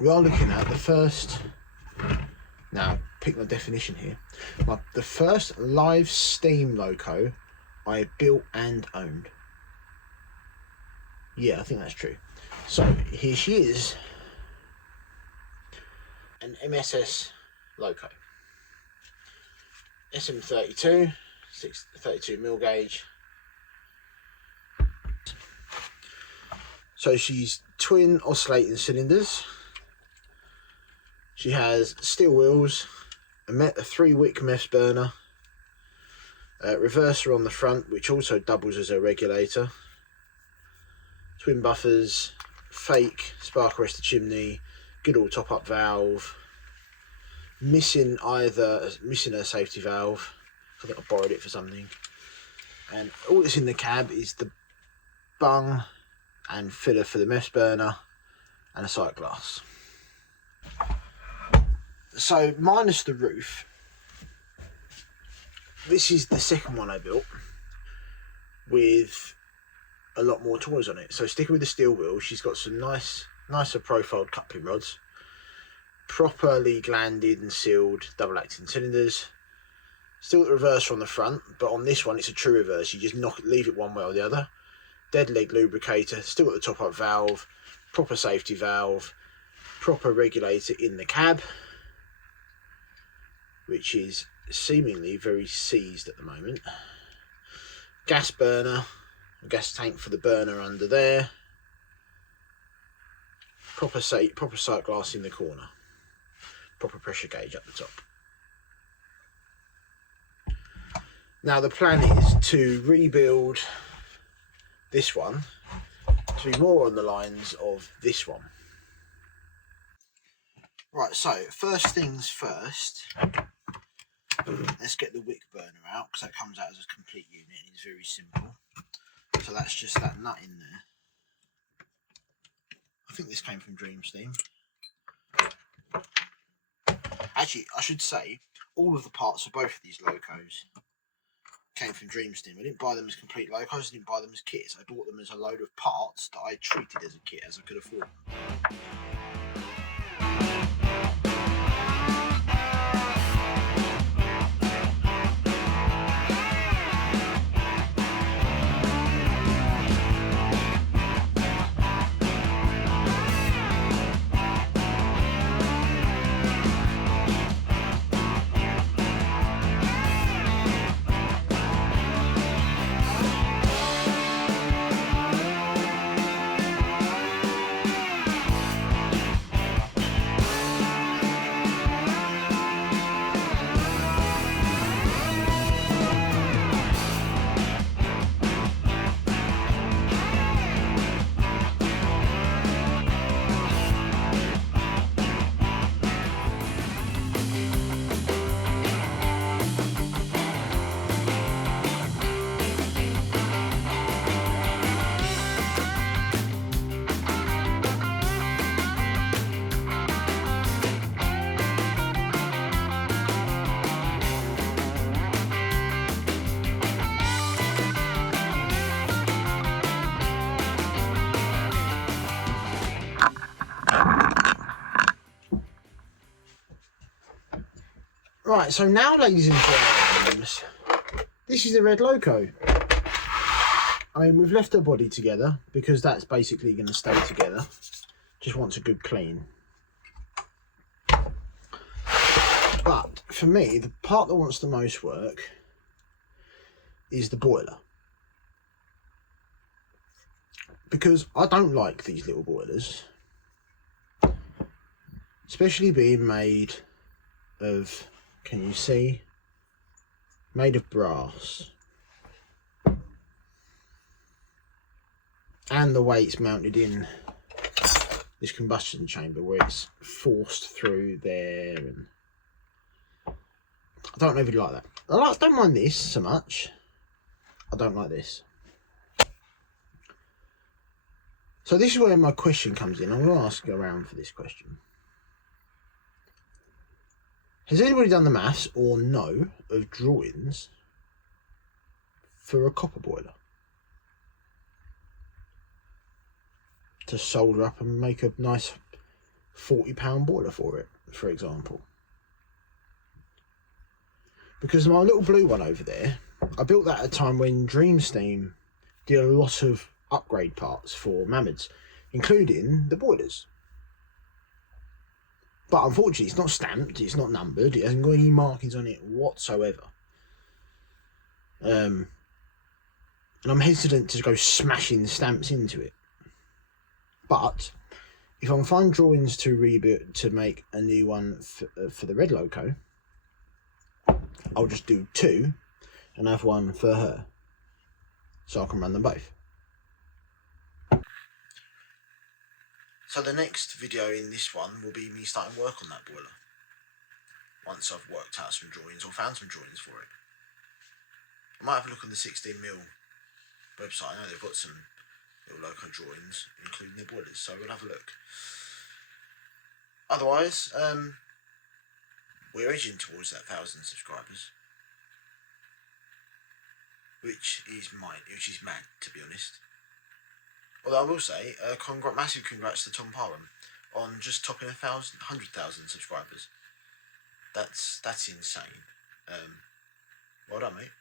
we are looking at the first, now pick my definition here, the first live steam loco I built and owned. Yeah, I think that's true. So here she is, an MSS loco, SM32, 32 mil gauge. So she's twin oscillating cylinders. She has steel wheels, a 3-wick mess burner, a reverser on the front which also doubles as a regulator, twin buffers, fake spark arrestor chimney, good old top up valve, missing a safety valve. I think I borrowed it for something. And all that's in the cab is the bung and filler for the mess burner and a sight glass. So minus the roof, this is the second one I built with a lot more toys on it. So sticking with the steel wheel, she's got some nicer profiled coupling rods, properly glanded and sealed double acting cylinders, still the reverser on the front, but on this one it's a true reverse. You just leave it one way or the other. Dead leg lubricator, still got the top up valve, proper safety valve, proper regulator in the cab, which is seemingly very seized at the moment. Gas burner, a gas tank for the burner under there. Proper sight glass in the corner. Proper pressure gauge up the top. Now the plan is to rebuild this one to be more on the lines of this one. Right, so first things first, let's get the wick burner out because that comes out as a complete unit and it's very simple. So that's just that nut in there. I think this came from Dream Steam. Actually, I should say all of the parts of both of these locos came from Dream Steam. I didn't buy them as complete locos, I didn't buy them as kits. I bought them as a load of parts that I treated as a kit as I could afford them. Right, so now, ladies and gentlemen, this is the red loco. I mean, we've left her body together because that's basically going to stay together. Just wants a good clean. But for me, the part that wants the most work is the boiler. Because I don't like these little boilers. Especially being made of, can you see? Made of brass. And the way it's mounted in this combustion chamber where it's forced through there, and I don't really like that. I don't mind this so much. I don't like this. So this is where my question comes in. I'm going to ask around for this question. Has anybody done the maths or know of drawings for a copper boiler to solder up and make a nice £40 boiler for it, for example. Because my little blue one over there, I built that at a time when Dream Steam did a lot of upgrade parts for Mamods, including the boilers. But unfortunately, it's not stamped, it's not numbered, it hasn't got any markings on it whatsoever. And I'm hesitant to go smashing stamps into it. But if I can find drawings to rebuild to make a new one for the red loco, I'll just do two and have one for her, so I can run them both. So the next video in this one will be me starting work on that boiler, once I've worked out some drawings or found some drawings for it. I might have a look on the 16mm website. I know they've got some little loco drawings, including the boilers, so we'll have a look. Otherwise, we're edging towards that 1,000 subscribers, which is mad, to be honest. Although I will say, massive congrats to Tom Parham on just topping 100,000 subscribers. That's insane. Well done, mate.